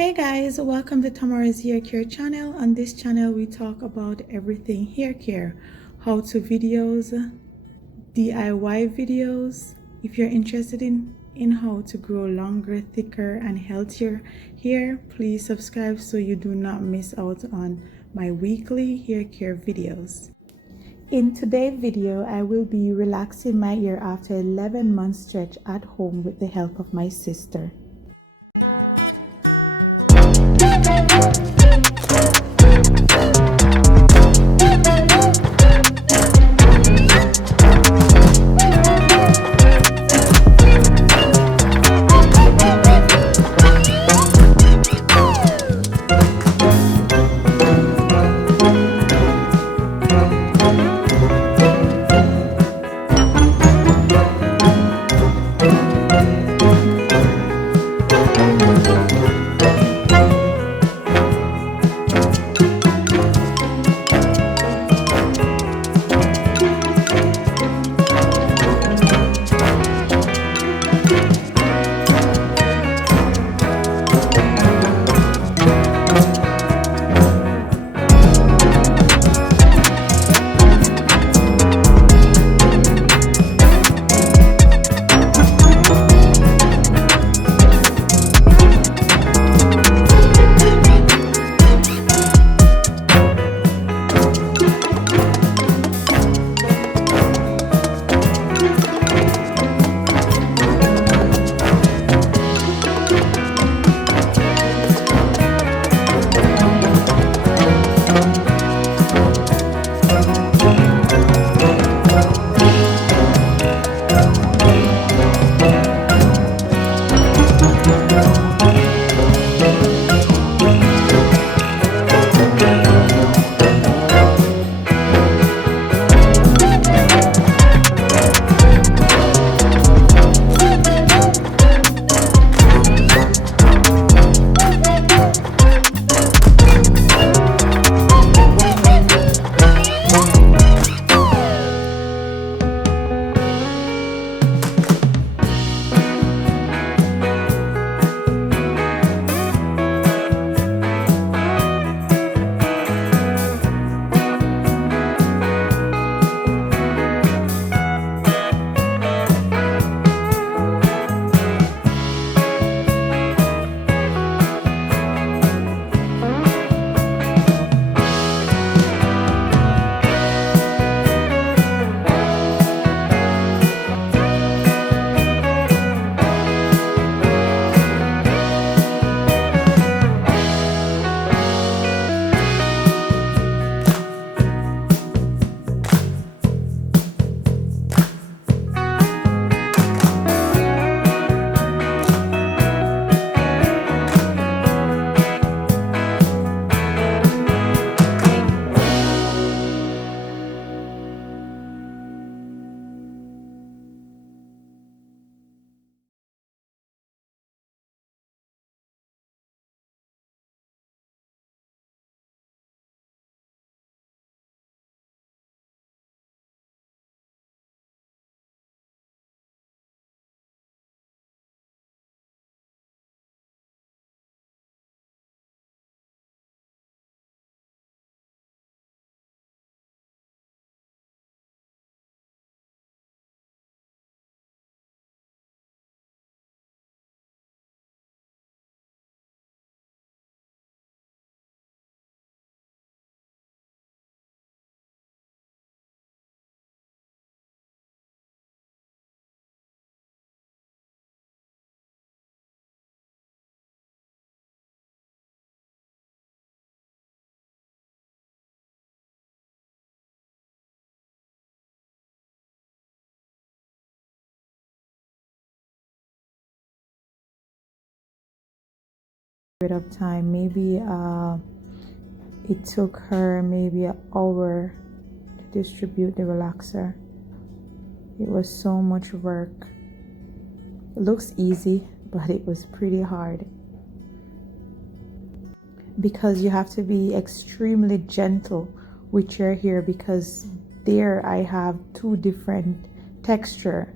Hey guys, welcome to Tamara's Hair Care channel. On this channel we talk about everything hair care, how-to videos, DIY videos. If you're interested in how to grow longer, thicker and healthier hair, please subscribe so you do not miss out on my weekly hair care videos. In today's video, I will be relaxing my ear after 11 months stretch at home with the help of my sister. Of time, maybe it took her maybe an hour to distribute the relaxer. It was so much work. It looks easy, but it was pretty hard because you have to be extremely gentle with your hair, because there I have two different texture,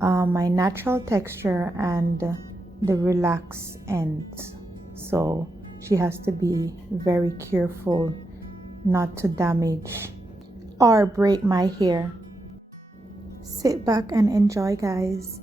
my natural texture and the relaxed end. So she has to be very careful not to damage or break my hair. Sit back and enjoy, guys.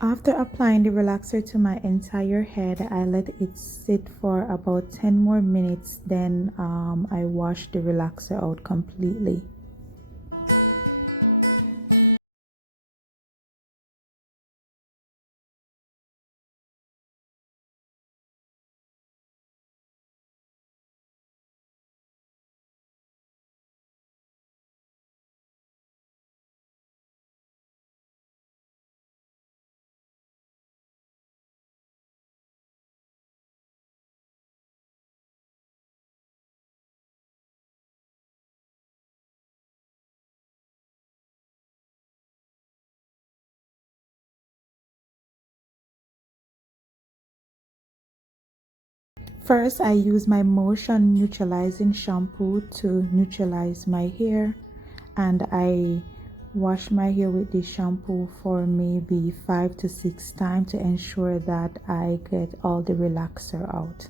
After applying the relaxer to my entire head, I let it sit for about 10 more minutes. Then I washed the relaxer out completely. First, I use my motion neutralizing shampoo to neutralize my hair, and I wash my hair with this shampoo for maybe 5 to 6 times to ensure that I get all the relaxer out.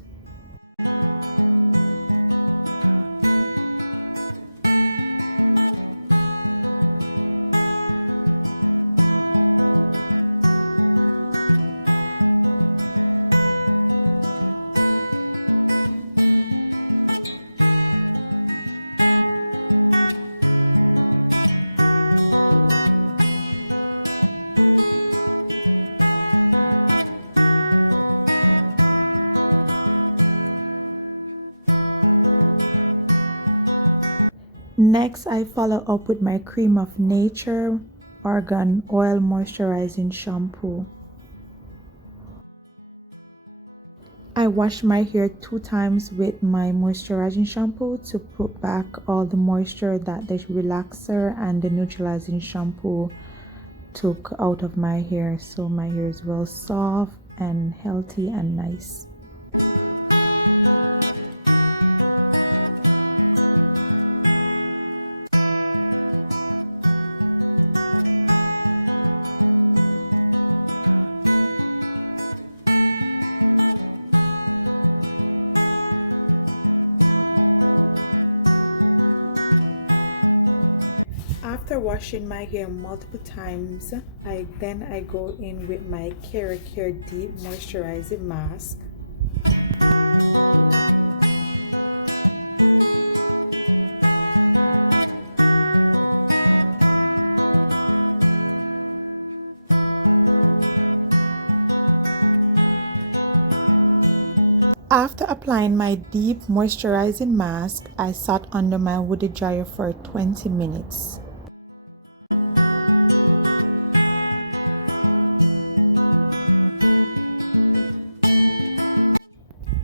Next, I follow up with my Cream of Nature Argan Oil Moisturizing Shampoo. I wash my hair 2 times with my moisturizing shampoo to put back all the moisture that the relaxer and the neutralizing shampoo took out of my hair, so my hair is well soft and healthy and nice. After washing my hair multiple times, I go in with my Care Deep Moisturizing Mask. After applying my deep moisturizing mask, I sat under my woody dryer for 20 minutes.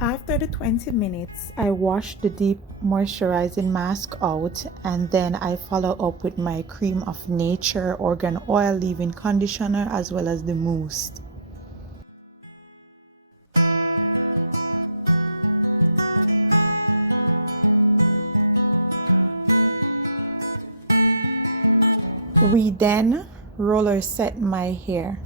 After the 20 minutes, I wash the deep moisturizing mask out, and then I follow up with my Cream of Nature Argan Oil Leave-In Conditioner as well as the mousse. We then roller set my hair.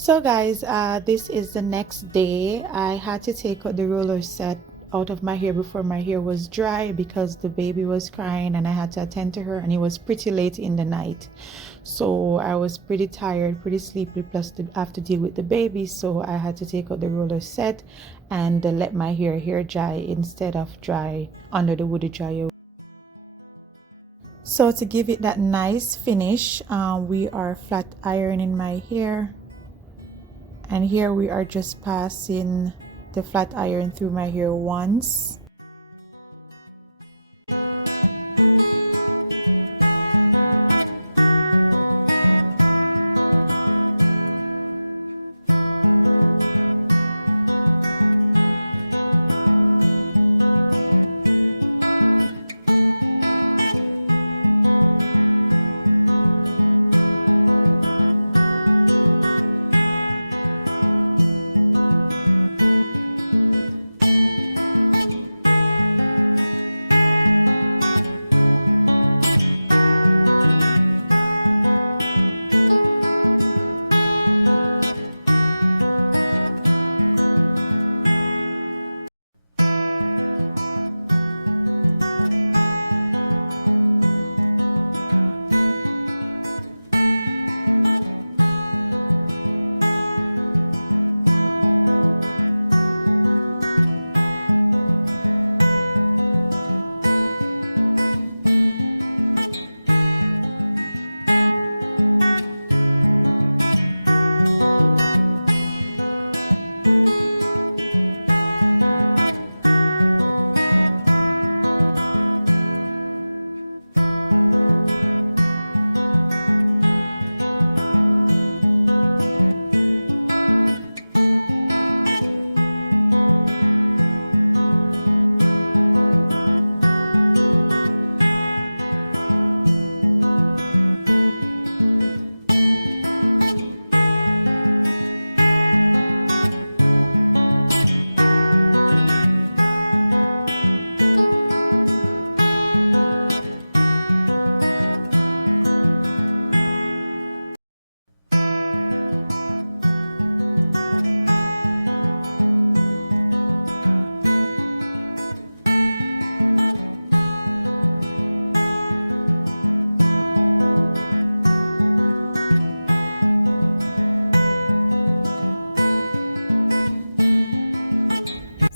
So guys, this is the next day. I had to take out the roller set out of my hair before my hair was dry because the baby was crying and I had to attend to her, and it was pretty late in the night, so I was pretty tired, pretty sleepy, plus I have to deal with the baby, so I had to take out the roller set and let my hair dry instead of dry under the woody dryer. So to give it that nice finish, we are flat ironing my hair. And here we are just passing the flat iron through my hair once.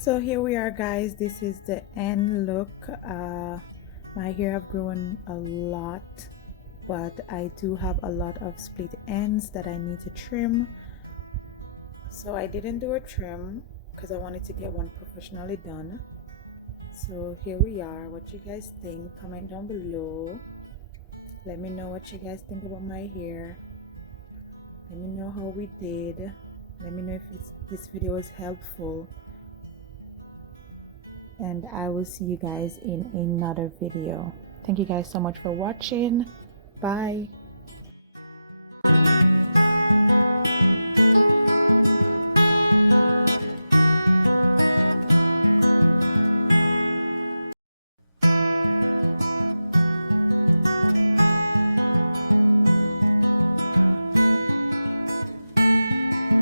So here we are, guys. This is the end look. My hair have grown a lot, but I do have a lot of split ends that I need to trim. So I didn't do a trim because I wanted to get one professionally done. So here we are. What you guys think? Comment down below. Let me know what you guys think about my hair. Let me know how we did. Let me know if this video is helpful. And I will see you guys in another video. Thank you guys so much for watching. Bye.